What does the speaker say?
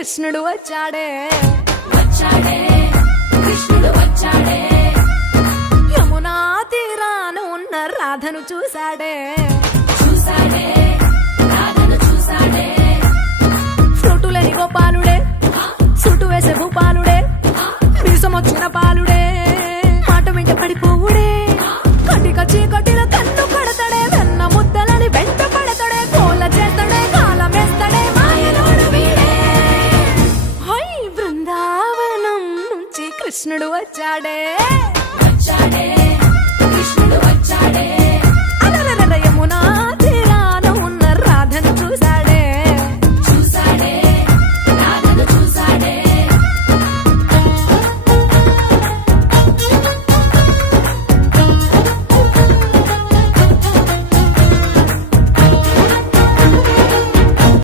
కృష్ణుడు వచ్చాడే వచ్చాడే కృష్ణుడు వచ్చాడే యమునా తీరాన ఉన్న రాధను చూశాడే చూసాడే రాధను చూసాడే ఫ్రూటులేని గోపాలుడే సుటు వేసే భూపాలుడే మీసమొచ్చిన పాలుడే మాట వెంట పడిపోవుడే కటిక చీకటిలో కన్ను కడతాడే వెన్న ముద్దలని వెంట పడతాడే కోల చేస్తాడే కాలమేస్తాడే మాయలోడు వీడే హై బృందావనం నుంచి కృష్ణుడు వచ్చాడే